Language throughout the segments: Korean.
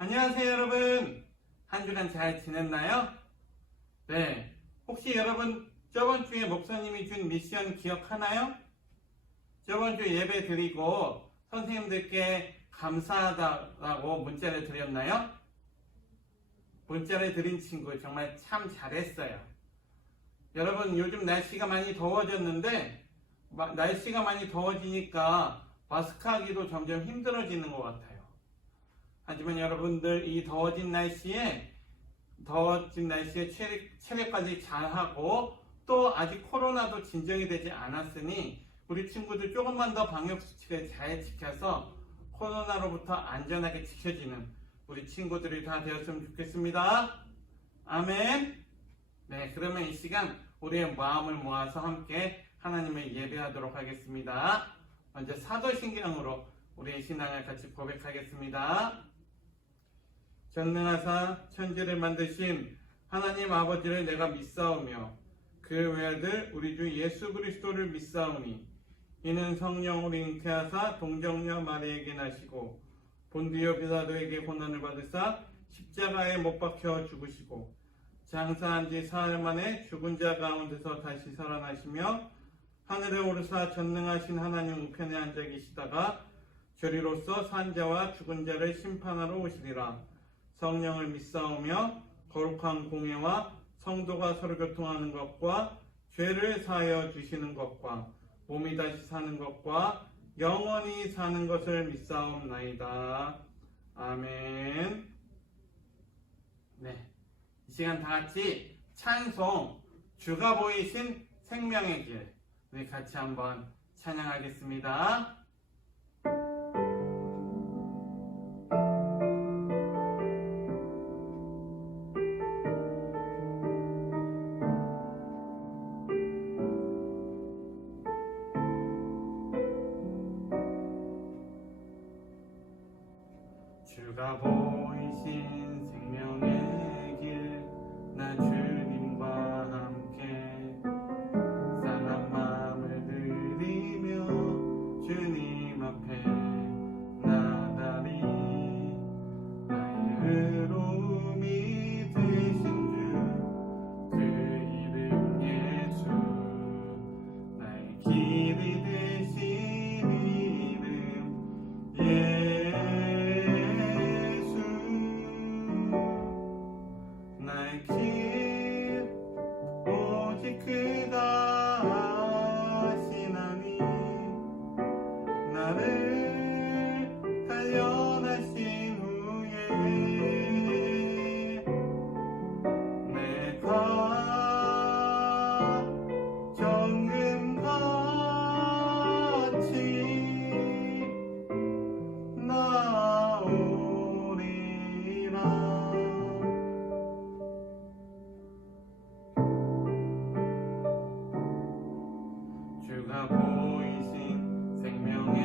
안녕하세요 여러분. 한 주간 잘 지냈나요? 네, 혹시 여러분 저번 주에 목사님이 준 미션 기억하나요? 저번 주 예배 드리고 선생님들께 감사하다고 문자를 드렸나요? 문자를 드린 친구 정말 참 잘했어요. 여러분 요즘 날씨가 많이 더워졌는데 날씨가 많이 더워지니까 마스크하기도 점점 힘들어지는 것 같아요. 하지만 여러분들 이 더워진 날씨에 체력 관리 잘하고 또 아직 코로나도 진정이 되지 않았으니 우리 친구들 조금만 더 방역수칙을 잘 지켜서 코로나로부터 안전하게 지켜지는 우리 친구들이 다 되었으면 좋겠습니다. 아멘. 네, 그러면 이 시간 우리의 마음을 모아서 함께 하나님을 예배하도록 하겠습니다. 먼저 사도신경으로 우리의 신앙을 같이 고백하겠습니다. 전능하사 천지를 만드신 하나님 아버지를 내가 믿사오며 그 외아들 우리 주 예수 그리스도를 믿사오니 이는 성령으로 잉태하사 동정녀 마리에게 나시고 본디오 빌라도에게 고난을 받으사 십자가에 못 박혀 죽으시고 장사한 지 사흘 만에 죽은 자 가운데서 다시 살아나시며 하늘에 오르사 전능하신 하나님 우편에 앉아 계시다가 저리로서 산 자와 죽은 자를 심판하러 오시리라. 성령을 믿사오며 거룩한 공예와 성도가 서로 교통하는 것과 죄를 사하여 주시는 것과 몸이 다시 사는 것과 영원히 사는 것을 믿사옵나이다. 아멘. 네, 이 시간 다 같이 찬송 주가 보이신 생명의 길 우리 같이 한번 찬양하겠습니다. 주가 보이신 생명의 길 나 주님과 함께 상한 마음을 들이며 주님 앞에 나다리 나의 의로움이 되신 주 그 이름 예수 나의 길이 되신 이름 나의 길 오직 그가 아시나니 나를 단련하신 후에 내가 정금같이 나오리라. 주가 보이신 생명의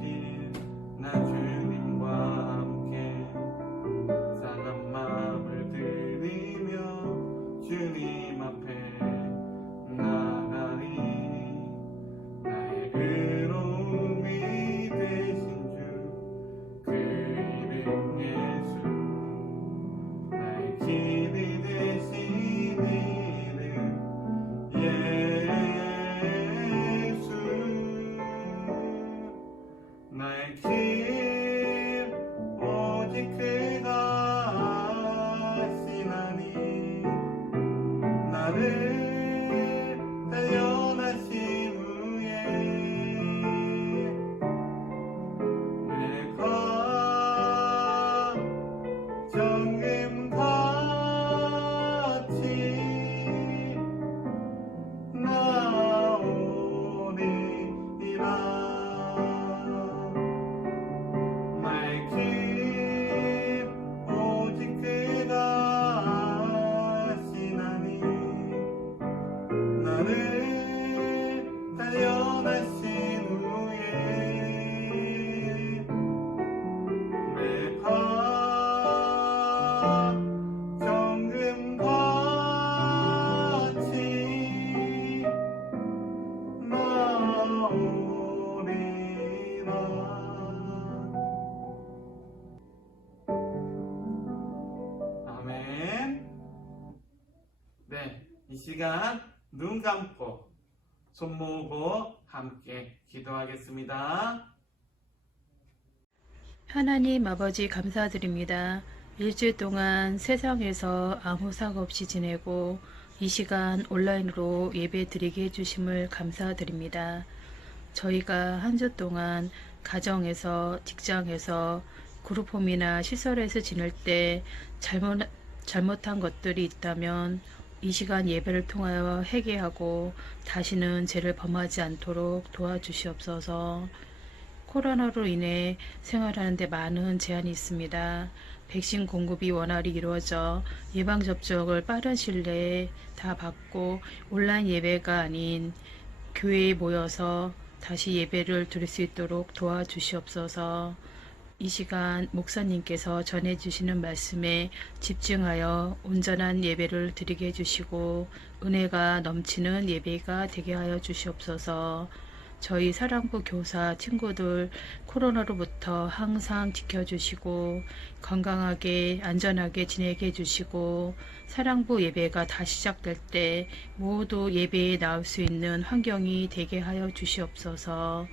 길 나 주님과 함께 상한 마음을 들이며 주님 앞에 나가리 나의 의로움이 되신 주 그 이름 예수 나의 길이 되신 이름 예수 나의 길 오직 그가 아시나니 나를 단련하신 후에 내가 정금같이 나오리라. 시간 눈 감고 손 모으고 함께 기도하겠습니다. 하나님 아버지 감사드립니다. 일주일 동안 세상에서 아무 사고 없이 지내고 이 시간 온라인으로 예배 드리게 해주심을 감사드립니다. 저희가 한 주 동안 가정에서, 직장에서, 그룹홈이나 시설에서 지낼 때 잘못한 것들이 있다면 이 시간 예배를 통하여 회개하고 다시는 죄를 범하지 않도록 도와주시옵소서. 코로나로 인해 생활하는데 많은 제한이 있습니다. 백신 공급이 원활히 이루어져 예방접종을 빠른 시일 내에 다 받고 온라인 예배가 아닌 교회에 모여서 다시 예배를 드릴 수 있도록 도와주시옵소서. 이 시간 목사님께서 전해주시는 말씀에 집중하여 온전한 예배를 드리게 해주시고 은혜가 넘치는 예배가 되게 하여 주시옵소서. 저희 사랑부 교사 친구들 코로나로부터 항상 지켜주시고 건강하게 안전하게 지내게 해주시고 사랑부 예배가 다시 시작될 때 모두 예배에 나올 수 있는 환경이 되게 하여 주시옵소서.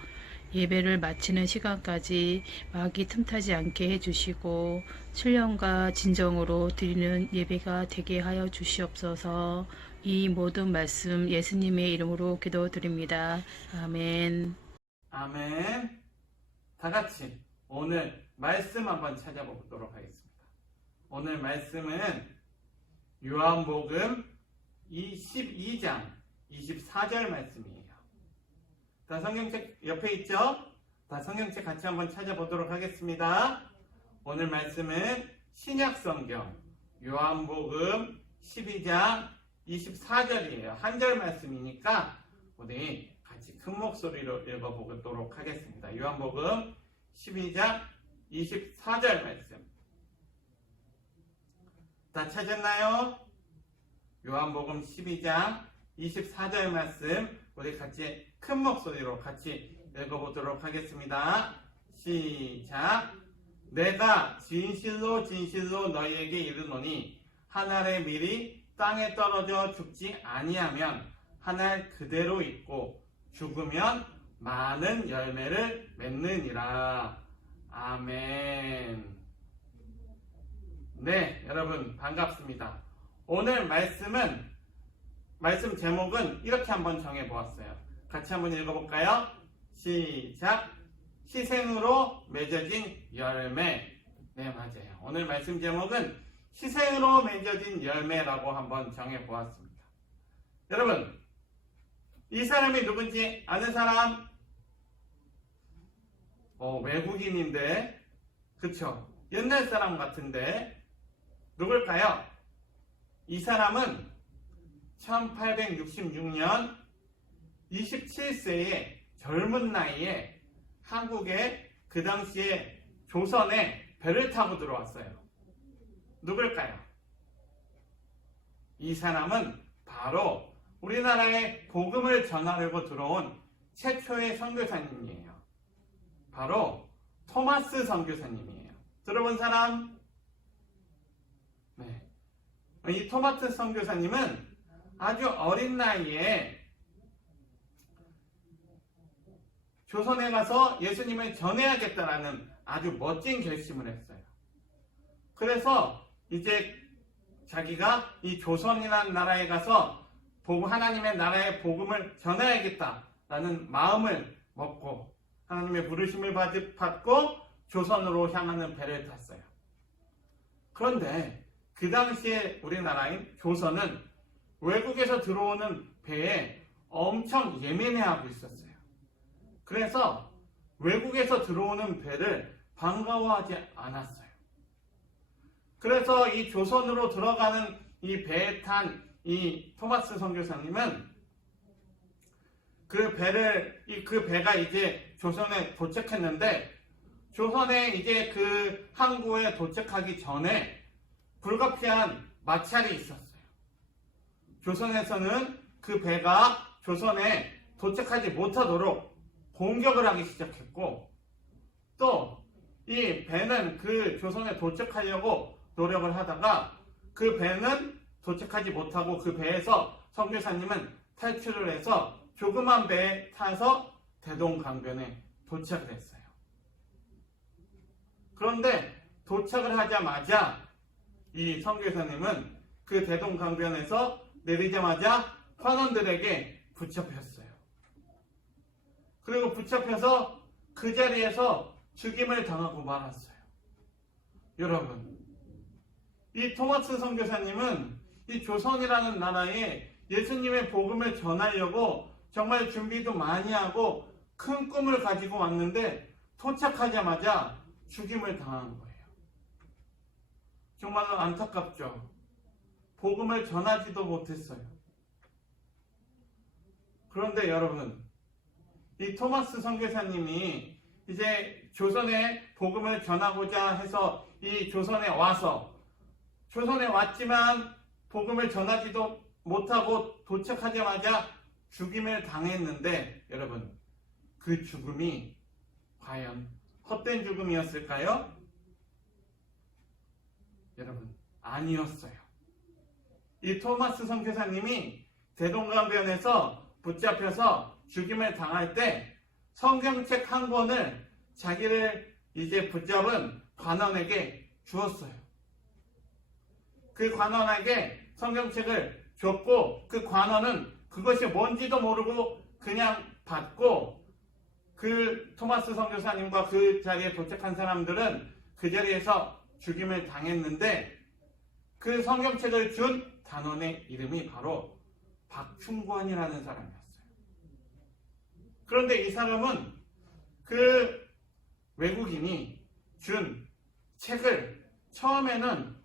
예배를 마치는 시간까지 마귀 틈타지 않게 해주시고 신령과 진정으로 드리는 예배가 되게 하여 주시옵소서. 이 모든 말씀 예수님의 이름으로 기도드립니다. 아멘. 아멘. 다 같이 오늘 말씀 한번 찾아보도록 하겠습니다. 오늘 말씀은 요한복음 12장 24절 말씀이에요. 다 성경책 옆에 있죠? 다 성경책 같이 한번 찾아보도록 하겠습니다. 오늘 말씀은 신약성경 요한복음 12장 24절이에요. 한 절 말씀이니까 우리 같이 큰 목소리로 읽어보도록 하겠습니다. 요한복음 12장 24절 말씀. 다 찾았나요? 요한복음 12장 24절 말씀 우리 같이 큰 목소리로 같이 읽어보도록 하겠습니다. 시작. 내가 진실로 진실로 너희에게 이르노니 한 알의 밀이 땅에 떨어져 죽지 아니하면 한 알 그대로 있고 죽으면 많은 열매를 맺느니라. 아멘. 네, 여러분 반갑습니다. 오늘 말씀 제목은 이렇게 한번 정해보았어요. 같이 한번 읽어볼까요? 시작. 희생으로 맺어진 열매. 네, 맞아요. 오늘 말씀 제목은 희생으로 맺어진 열매라고 한번 정해보았습니다. 여러분, 이 사람이 누군지 아는 사람? 외국인인데, 그쵸? 옛날 사람 같은데, 누굴까요? 이 사람은 1866년 27세의 젊은 나이에 한국에 그 당시에 조선에 배를 타고 들어왔어요. 누굴까요? 이 사람은 바로 우리나라에 복음을 전하려고 들어온 최초의 선교사님이에요. 바로 토마스 선교사님이에요. 들어본 사람? 네. 이 토마스 선교사님은 아주 어린 나이에 조선에 가서 예수님을 전해야겠다라는 아주 멋진 결심을 했어요. 그래서 이제 자기가 이 조선이라는 나라에 가서 하나님의 나라의 복음을 전해야겠다라는 마음을 먹고 하나님의 부르심을 받고 조선으로 향하는 배를 탔어요. 그런데 그 당시에 우리나라인 조선은 외국에서 들어오는 배에 엄청 예민해하고 있었어요. 그래서 외국에서 들어오는 배를 반가워하지 않았어요. 그래서 이 조선으로 들어가는 이 배에 탄 이 토마스 선교사님은 그 배가 이제 조선에 도착했는데 조선에 이제 그 항구에 도착하기 전에 불가피한 마찰이 있었어요. 조선에서는 그 배가 조선에 도착하지 못하도록 공격을 하기 시작했고 또 이 배는 그 조선에 도착하려고 노력을 하다가 그 배는 도착하지 못하고 그 배에서 선교사님은 탈출을 해서 조그만 배에 타서 대동강변에 도착을 했어요. 그런데 도착을 하자마자 이 선교사님은 그 대동강변에서 내리자마자 관원들에게 붙잡혔어요. 그리고 붙잡혀서 그 자리에서 죽임을 당하고 말았어요. 여러분, 이 토마스 선교사님은 이 조선이라는 나라에 예수님의 복음을 전하려고 정말 준비도 많이 하고 큰 꿈을 가지고 왔는데 도착하자마자 죽임을 당한 거예요. 정말로 안타깝죠. 복음을 전하지도 못했어요. 그런데 여러분, 이 토마스 선교사님이 이제 조선에 복음을 전하고자 해서 이 조선에 왔지만 복음을 전하지도 못하고 도착하자마자 죽임을 당했는데 여러분, 그 죽음이 과연 헛된 죽음이었을까요? 여러분, 아니었어요. 이 토마스 선교사님이 대동강변에서 붙잡혀서 죽임을 당할 때 성경책 한 권을 자기를 이제 붙잡은 관원에게 주었어요. 그 관원에게 성경책을 줬고 그 관원은 그것이 뭔지도 모르고 그냥 받고 그 토마스 선교사님과 그 자리에 도착한 사람들은 그 자리에서 죽임을 당했는데 그 성경책을 준 단원의 이름이 바로 박충관이라는 사람이었어요. 그런데 이 사람은 그 외국인이 준 책을 처음에는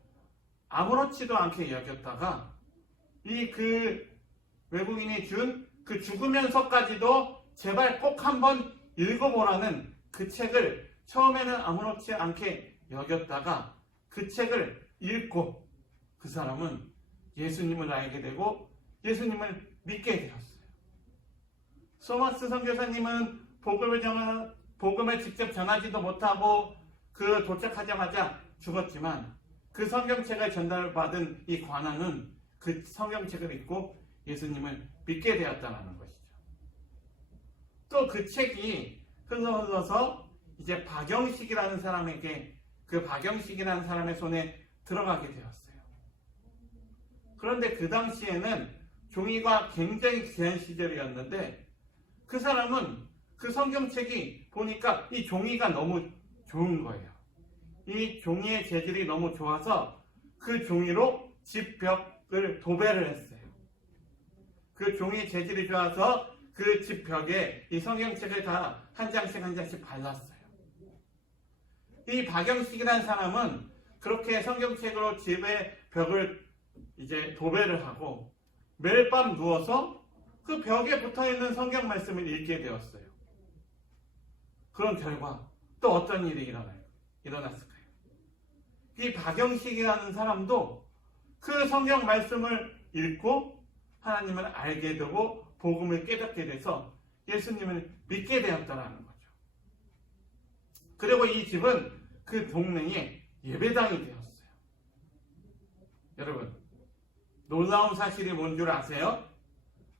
아무렇지도 않게 여겼다가 그 외국인이 준 그 죽으면서까지도 제발 꼭 한번 읽어보라는 그 책을 처음에는 아무렇지 않게 여겼다가 그 책을 읽고 그 사람은 예수님을 알게 되고 예수님을 믿게 되었어요. 토마스 선교사님은 복음을 직접 전하지도 못하고 그 도착하자마자 죽었지만 그 성경책을 전달받은 이 관원은 그 성경책을 읽고 예수님을 믿게 되었다는 것이죠. 또 그 책이 흘러서 이제 박영식이라는 사람에게 그 박영식이라는 사람의 손에 들어가게 되었어요. 그런데 그 당시에는 종이가 굉장히 귀한 시절이었는데 그 사람은 그 성경책이 보니까 이 종이가 너무 좋은 거예요. 이 종이의 재질이 너무 좋아서 그 종이로 집 벽을 도배를 했어요. 그 종이 재질이 좋아서 그 집 벽에 이 성경책을 다 한 장씩 한 장씩 발랐어요. 이 박영식이라는 사람은 그렇게 성경책으로 집의 벽을 이제 도배를 하고 매일 밤 누워서 그 벽에 붙어있는 성경 말씀을 읽게 되었어요. 그런 결과 또 어떤 일이 일어났을까요? 이 박영식이라는 사람도 그 성경 말씀을 읽고 하나님을 알게 되고 복음을 깨닫게 돼서 예수님을 믿게 되었다는 거죠. 그리고 이 집은 그 동네에 예배당이 되었어요. 여러분, 놀라운 사실이 뭔 줄 아세요?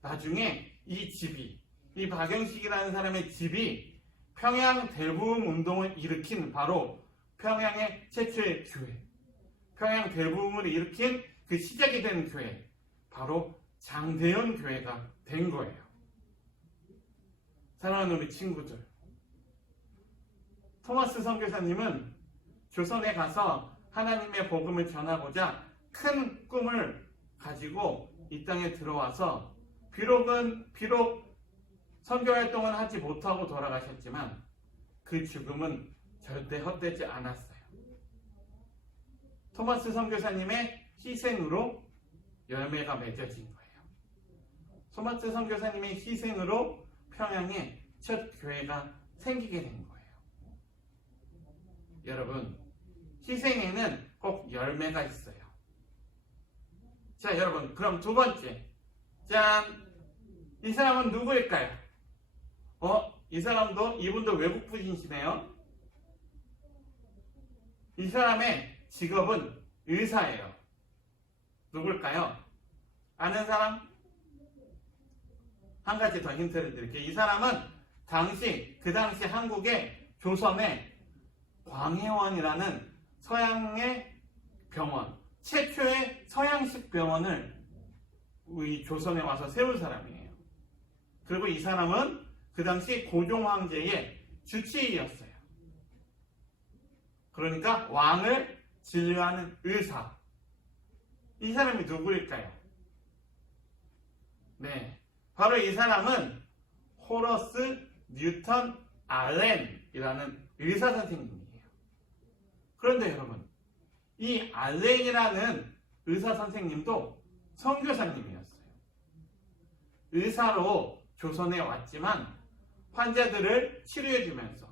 나중에 이 박영식이라는 사람의 집이 평양 대부흥 운동을 일으킨 바로 평양의 최초의 교회, 평양 대부흥을 일으킨 그 시작이 된 교회, 바로 장대현 교회가 된 거예요. 사랑하는 우리 친구들, 토마스 선교사님은 조선에 가서 하나님의 복음을 전하고자 큰 꿈을 가지고 이 땅에 들어와서 비록 선교 활동은 하지 못하고 돌아가셨지만 그 죽음은 절대 헛되지 않았어요. 토마스 선교사님의 희생으로 열매가 맺어진 거예요. 토마스 선교사님의 희생으로 평양에 첫 교회가 생기게 된 거예요. 여러분, 희생에는 꼭 열매가 있어요. 자, 여러분, 그럼 두 번째. 짠! 이 사람은 누구일까요? 이분도 외국 분이시네요. 이 사람의 직업은 의사예요. 누굴까요? 아는 사람? 한 가지 더 힌트를 드릴게요. 이 사람은 그 당시 한국의 조선의 광해원이라는 서양의 병원, 최초의 서양식 병원을 우리 조선에 와서 세운 사람이에요. 그리고 이 사람은 그 당시 고종 황제의 주치의였어요. 그러니까 왕을 진료하는 의사. 이 사람이 누구일까요? 네, 바로 이 사람은 호러스 뉴턴 알렌이라는 의사 선생님이에요. 그런데 여러분, 이 알렌이라는 의사 선생님도 선교사님이었어요. 의사로 조선에 왔지만 환자들을 치료해주면서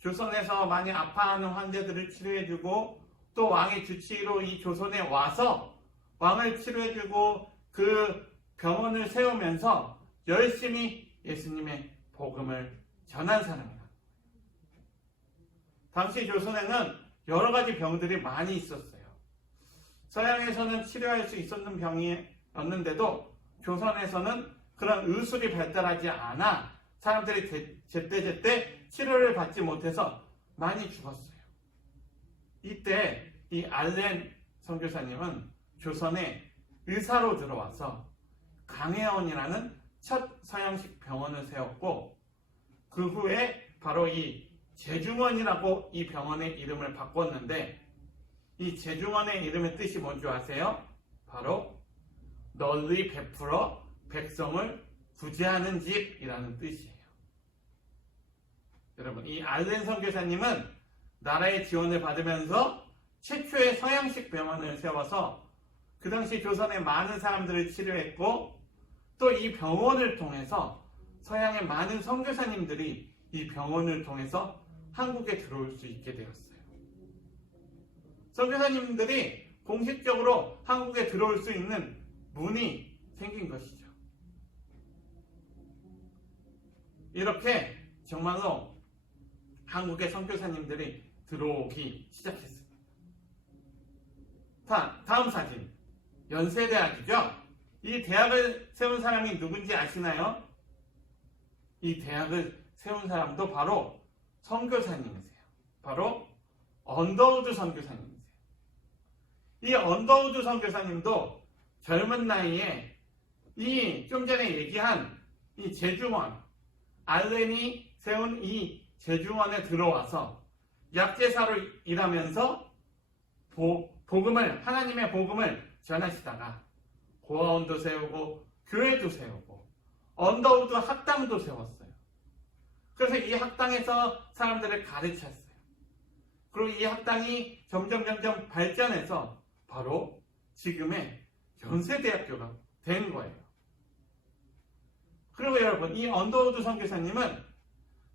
조선에서 많이 아파하는 환자들을 치료해주고 또 왕의 주치의로 이 조선에 와서 왕을 치료해주고 그 병원을 세우면서 열심히 예수님의 복음을 전한 사람이다. 당시 조선에는 여러 가지 병들이 많이 있었어요. 서양에서는 치료할 수 있었는 병이었는데도 조선에서는 그런 의술이 발달하지 않아 사람들이 제때 치료를 받지 못해서 많이 죽었어요. 이때 이 알렌 선교사님은 조선에 의사로 들어와서 강혜원이라는 첫 서양식 병원을 세웠고 그 후에 바로 이 제중원이라고 이 병원의 이름을 바꿨는데 이 제중원의 이름의 뜻이 뭔지 아세요? 바로 널리 베풀어 백성을 구제하는 집이라는 뜻이에요. 여러분, 이 알렌 선교사님은 나라의 지원을 받으면서 최초의 서양식 병원을 세워서 그 당시 조선의 많은 사람들을 치료했고 또 이 병원을 통해서 서양의 많은 선교사님들이 이 병원을 통해서 한국에 들어올 수 있게 되었어요. 선교사님들이 공식적으로 한국에 들어올 수 있는 문이 생긴 것이죠. 이렇게 정말로 한국에 선교사님들이 들어오기 시작했습니다. 다음 사진. 연세대학이죠. 이 대학을 세운 사람이 누군지 아시나요? 이 대학을 세운 사람도 바로 선교사님이세요. 바로 언더우드 선교사님이세요. 이 언더우드 선교사님도 젊은 나이에 이 좀 전에 얘기한 이 제중원, 알렌이 세운 이 제중원에 들어와서 약제사로 일하면서 하나님의 복음을 전하시다가 고아원도 세우고 교회도 세우고 언더우드 학당도 세웠어요. 그래서 이 학당에서 사람들을 가르쳤어요. 그리고 이 학당이 점점 발전해서 바로 지금의 연세대학교가 된 거예요. 그리고 여러분, 이 언더우드 선교사님은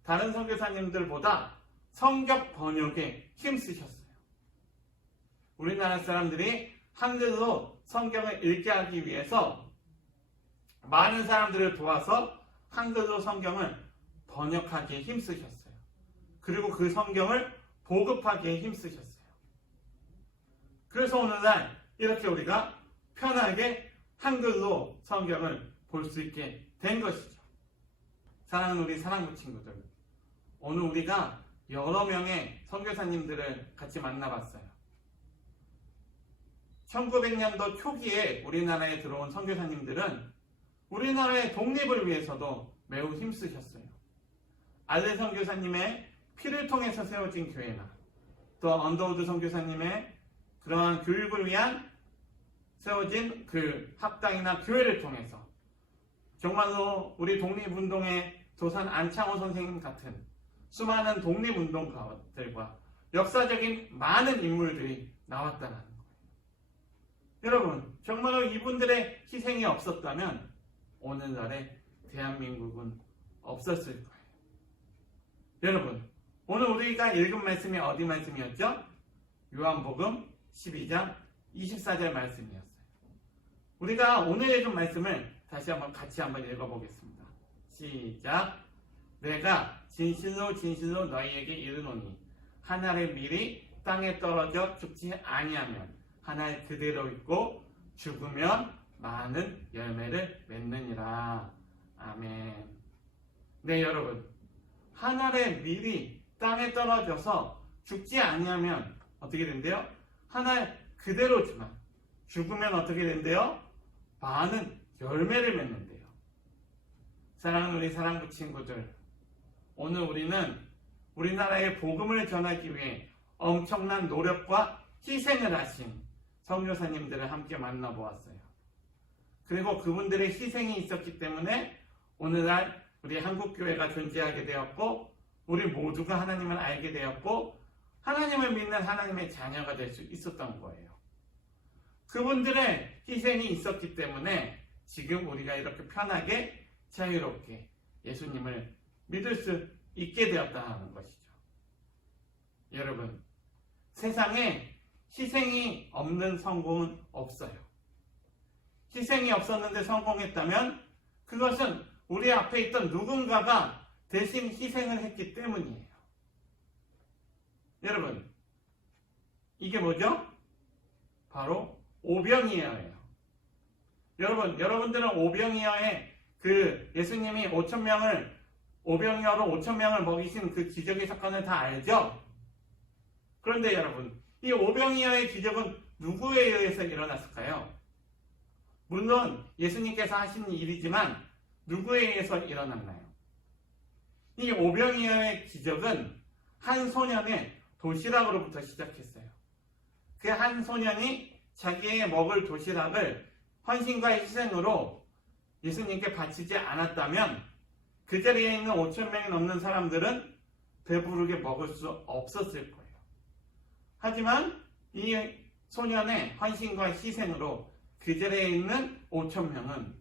다른 선교사님들보다 성경 번역에 힘쓰셨어요. 우리나라 사람들이 한글로 성경을 읽게 하기 위해서 많은 사람들을 도와서 한글로 성경을 번역하기에 힘쓰셨어요. 그리고 그 성경을 보급하기에 힘쓰셨어요. 그래서 오늘날 이렇게 우리가 편하게 한글로 성경을 볼 수 있게 된 것이죠. 사랑하는 우리 사랑부 친구들, 오늘 우리가 여러 명의 선교사님들을 같이 만나봤어요. 1900년도 초기에 우리나라에 들어온 선교사님들은 우리나라의 독립을 위해서도 매우 힘쓰셨어요. 알렌 선교사님의 피를 통해서 세워진 교회나 또 언더우드 선교사님의 그러한 교육을 위한 세워진 그 학당이나 교회를 통해서 정말로 우리 독립운동의 도산 안창호 선생님 같은 수많은 독립운동가들과 역사적인 많은 인물들이 나왔다는 거예요. 여러분, 정말로 이분들의 희생이 없었다면 오늘날의 대한민국은 없었을 거예요. 여러분, 오늘 우리가 읽은 말씀이 어디 말씀이었죠? 요한복음 12장 24절 말씀이었어요. 우리가 오늘 읽은 말씀을 다시 한번 같이 한번 읽어보겠습니다. 시작. 내가 진실로 너희에게 이르노니 한 알의 밀이 땅에 떨어져 죽지 아니하면 한 알 그대로 있고 죽으면 많은 열매를 맺느니라. 아멘. 네, 여러분. 하늘의 밀이 땅에 떨어져서 죽지 아니하면 어떻게 된대요? 하늘 그대로지만 죽으면 어떻게 된대요? 많은 열매를 맺는데요. 사랑하는 우리 사랑부 친구들, 오늘 우리는 우리나라의 복음을 전하기 위해 엄청난 노력과 희생을 하신 선교사님들을 함께 만나보았어요. 그리고 그분들의 희생이 있었기 때문에 오늘날 우리 한국교회가 존재하게 되었고, 우리 모두가 하나님을 알게 되었고, 하나님을 믿는 하나님의 자녀가 될 수 있었던 거예요. 그분들의 희생이 있었기 때문에 지금 우리가 이렇게 편하게 자유롭게 예수님을 믿을 수 있게 되었다는 것이죠. 여러분, 세상에 희생이 없는 성공은 없어요. 희생이 없었는데 성공했다면 그것은 우리 앞에 있던 누군가가 대신 희생을 했기 때문이에요. 여러분, 이게 뭐죠? 바로 오병이어예요. 여러분들은 오병이어의 그 예수님이 5,000명을 오병이어로 5,000명을 먹이신 그 기적의 사건을 다 알죠? 그런데 여러분, 이 오병이어의 기적은 누구에 의해서 일어났을까요? 물론 예수님께서 하신 일이지만 누구에 의해서 일어났나요? 이 오병이어의 기적은 한 소년의 도시락으로부터 시작했어요. 그 한 소년이 자기의 먹을 도시락을 헌신과 희생으로 예수님께 바치지 않았다면 그 자리에 있는 5,000명이 넘는 사람들은 배부르게 먹을 수 없었을 거예요. 하지만 이 소년의 헌신과 희생으로 그 자리에 있는 5,000명은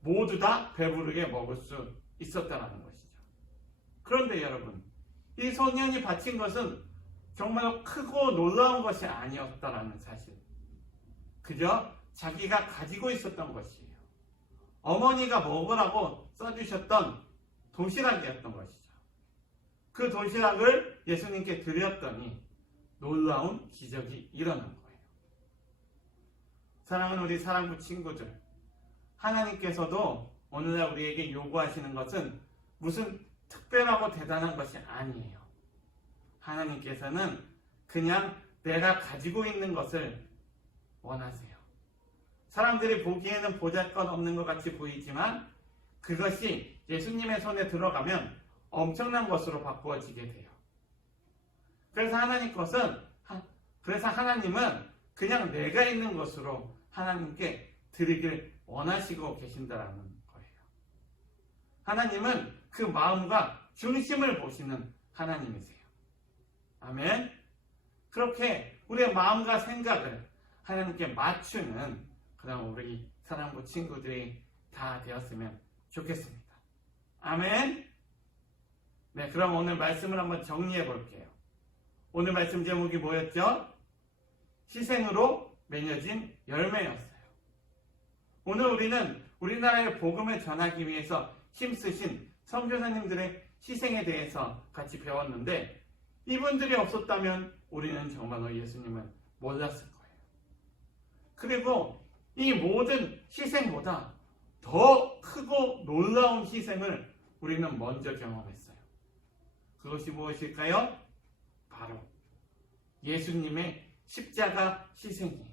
모두 다 배부르게 먹을 수 있었다는 것이죠. 그런데 여러분, 이 소년이 바친 것은 정말 크고 놀라운 것이 아니었다라는 사실. 그저 자기가 가지고 있었던 것이에요. 어머니가 먹으라고 써주셨던 도시락이었던 것이죠. 그 도시락을 예수님께 드렸더니 놀라운 기적이 일어난 거예요. 사랑하는 우리 사랑부 친구들, 하나님께서도 오늘날 우리에게 요구하시는 것은 무슨 특별하고 대단한 것이 아니에요. 하나님께서는 그냥 내가 가지고 있는 것을 원하세요. 사람들이 보기에는 보잘것없는 것 같이 보이지만 그것이 예수님의 손에 들어가면 엄청난 것으로 바꾸어지게 돼요. 그래서 하나님은 그냥 내가 있는 것으로 하나님께 드리길 원하시고 계신다라는 거예요. 하나님은 그 마음과 중심을 보시는 하나님이세요. 아멘. 그렇게 우리의 마음과 생각을 하나님께 맞추는 그런 우리 사랑부 친구들이 다 되었으면 좋겠습니다. 아멘. 네, 그럼 오늘 말씀을 한번 정리해 볼게요. 오늘 말씀 제목이 뭐였죠? 희생으로 맺어진 열매였어요. 오늘 우리는 우리나라의 복음을 전하기 위해서 힘쓰신 선교사님들의 희생에 대해서 같이 배웠는데, 이분들이 없었다면 우리는 정말로 예수님을 몰랐을 거예요. 그리고 이 모든 희생보다 더 크고 놀라운 희생을 우리는 먼저 경험했어요. 그것이 무엇일까요? 바로 예수님의 십자가 희생이에요.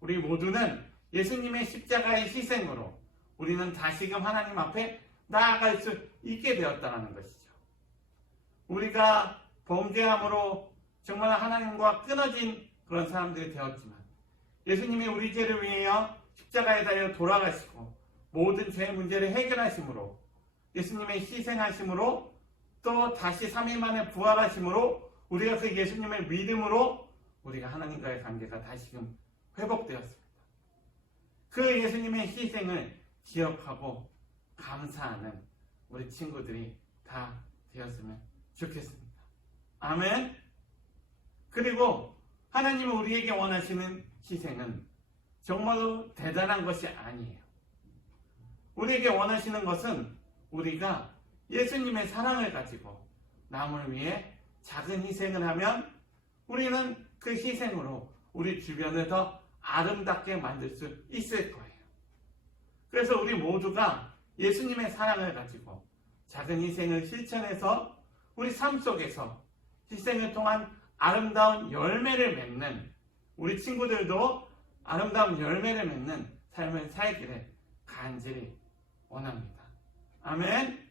우리 모두는 예수님의 십자가의 희생으로 우리는 다시금 하나님 앞에 나아갈 수 있게 되었다는 것이죠. 우리가 범죄함으로 정말 하나님과 끊어진 그런 사람들이 되었지만 예수님이 우리 죄를 위하여 십자가에 달려 돌아가시고 모든 죄의 문제를 해결하심으로, 예수님의 희생하심으로, 또 다시 3일 만에 부활하심으로, 우리가 그 예수님을 믿음으로 우리가 하나님과의 관계가 다시금 회복되었습니다. 그 예수님의 희생을 기억하고 감사하는 우리 친구들이 다 되었으면 좋겠습니다. 아멘. 그리고 하나님은 우리에게 원하시는 희생은 정말로 대단한 것이 아니에요. 우리에게 원하시는 것은 우리가 예수님의 사랑을 가지고 남을 위해 작은 희생을 하면 우리는 그 희생으로 우리 주변을 더 아름답게 만들 수 있을 거예요. 그래서 우리 모두가 예수님의 사랑을 가지고 작은 희생을 실천해서 우리 삶 속에서 희생을 통한 아름다운 열매를 맺는, 우리 친구들도 아름다운 열매를 맺는 삶을 살기를 간절히 원합니다. 아멘.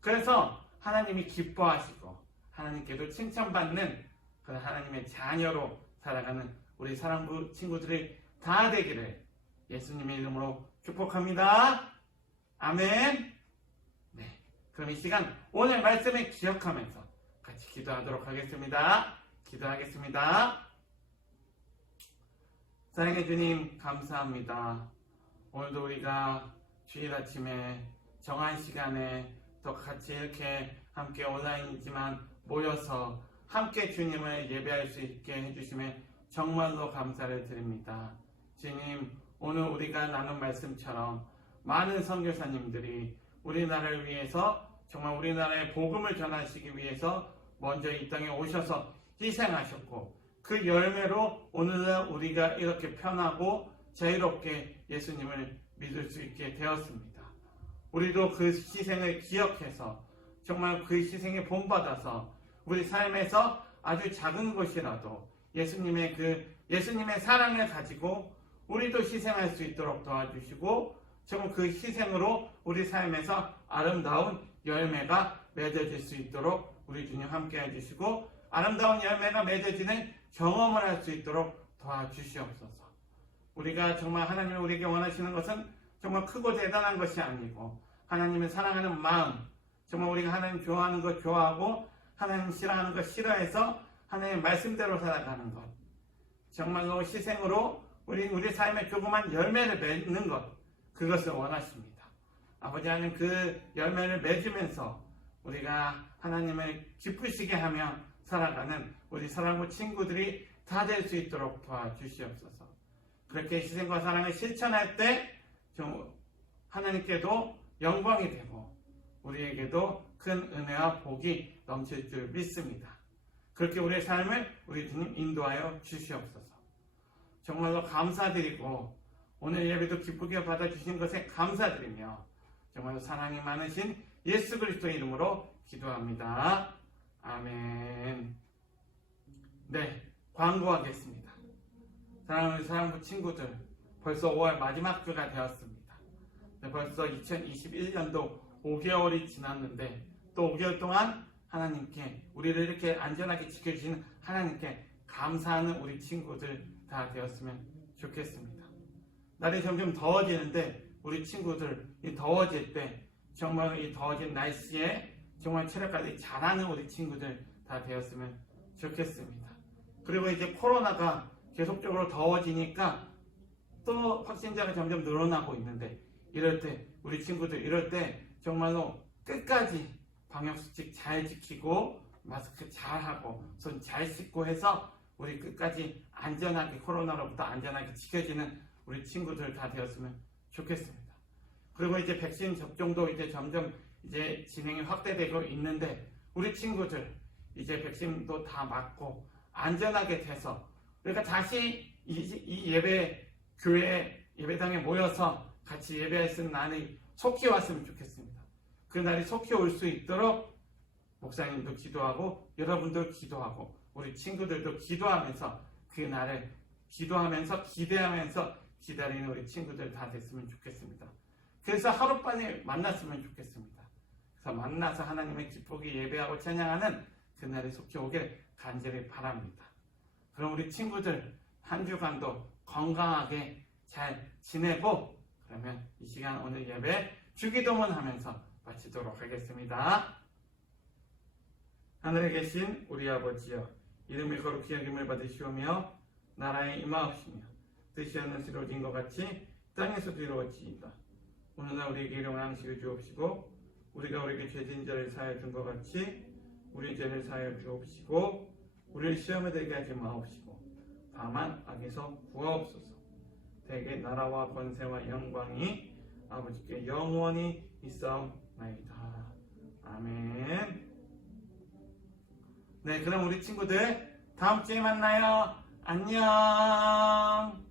그래서 하나님이 기뻐하시고 하나님께도 칭찬받는 그런 하나님의 자녀로 살아가는 우리 사랑부 친구들이 다 되기를 예수님의 이름으로 축복합니다. 아멘. 네, 그럼 이 시간 오늘 말씀을 기억하면서 같이 기도하도록 하겠습니다. 기도하겠습니다. 사랑해 주님, 감사합니다. 오늘도 우리가 주일 아침에 정한 시간에 또 같이 이렇게 함께 온라인이지만 모여서 함께 주님을 예배할 수 있게 해주심에 정말로 감사를 드립니다. 주님, 오늘 우리가 나눈 말씀처럼 많은 선교사님들이 우리나라를 위해서, 정말 우리나라의 복음을 전하시기 위해서 먼저 이 땅에 오셔서 희생하셨고, 그 열매로 오늘날 우리가 이렇게 편하고 자유롭게 예수님을 믿을 수 있게 되었습니다. 우리도 그 희생을 기억해서 정말 그 희생에 본받아서 우리 삶에서 아주 작은 것이라도 예수님의 사랑을 가지고 우리도 희생할 수 있도록 도와주시고, 정말 그 희생으로 우리 삶에서 아름다운 열매가 맺어질 수 있도록 우리 주님 함께 해주시고, 아름다운 열매가 맺어지는 경험을 할 수 있도록 도와주시옵소서. 우리가 정말 하나님이 우리에게 원하시는 것은 정말 크고 대단한 것이 아니고, 하나님을 사랑하는 마음, 정말 우리가 하나님 좋아하는 것 좋아하고 하나님 싫어하는 것 싫어해서 하나님의 말씀대로 살아가는 것, 정말로 희생으로 우리 삶에 조그만 열매를 맺는 것, 그것을 원하십니다. 아버지 하나님, 그 열매를 맺으면서 우리가 하나님을 기쁘시게 하며 살아가는 우리 사랑하는 친구들이 다 될 수 있도록 도와주시옵소서. 그렇게 희생과 사랑을 실천할 때 하나님께도 영광이 되고 우리에게도 큰 은혜와 복이 넘칠 줄 믿습니다. 그렇게 우리의 삶을 우리 주님 인도하여 주시옵소서. 정말로 감사드리고 오늘 예배도 기쁘게 받아주신 것에 감사드리며 정말로 사랑이 많으신 예수 그리스도의 이름으로 기도합니다. 아멘. 네, 광고하겠습니다. 사랑하는 사랑부 친구들, 벌써 5월 마지막 주가 되었습니다. 네, 벌써 2021년도 5개월이 지났는데 또 5개월 동안 하나님께, 우리를 이렇게 안전하게 지켜주시는 하나님께 감사하는 우리 친구들 다 되었으면 좋겠습니다. 날이 점점 더워지는데 우리 친구들 이 더워질 때 정말 이 더워진 날씨에 정말 체력까지 잘하는 우리 친구들 다 되었으면 좋겠습니다. 그리고 이제 코로나가 계속적으로 더워지니까 또 확진자가 점점 늘어나고 있는데, 이럴 때 우리 친구들 이럴 때 정말로 끝까지 방역수칙 잘 지키고 마스크 잘 하고 손 잘 씻고 해서 우리 끝까지 안전하게, 코로나로부터 안전하게 지켜지는 우리 친구들 다 되었으면 좋겠습니다. 그리고 이제 백신 접종도 이제 점점 이제 진행이 확대되고 있는데 우리 친구들 이제 백신도 다 맞고 안전하게 돼서 우리가 다시 이 교회 예배당에 모여서 같이 예배할 수 있는 날이 속히 왔으면 좋겠습니다. 그 날이 속히 올 수 있도록 목사님도 기도하고 여러분도 기도하고 우리 친구들도 기도하면서 그 날을 기도하면서 기대하면서 기다리는 우리 친구들 다 됐으면 좋겠습니다. 그래서 하루빨리 만났으면 좋겠습니다. 그래서 만나서 하나님의 기쁘게 예배하고 찬양하는 그날이 속히 오길 간절히 바랍니다. 그럼 우리 친구들 한 주간도 건강하게 잘 지내고, 그러면 이 시간 오늘 예배 주기도문 하면서 마치도록 하겠습니다. 하늘에 계신 우리 아버지여, 이름이 거룩히 여김을 받으시오며 나라에 임하옵시며 뜻이 하늘에서 이루어진 것 같이 땅에서도 이루어지이다. 오늘날 우리에게 일용할 양식을 주옵시고 우리가 우리에게 죄진 자를 사하여 준 것 같이 우리 죄를 사하여 주옵시고 우리를 시험에 들게 하지 마옵시고 다만 악에서 구하옵소서. 대개 나라와 권세와 영광이 아버지께 영원히 있사옵나이다. 아멘. 네, 그럼 우리 친구들 다음 주에 만나요. 안녕.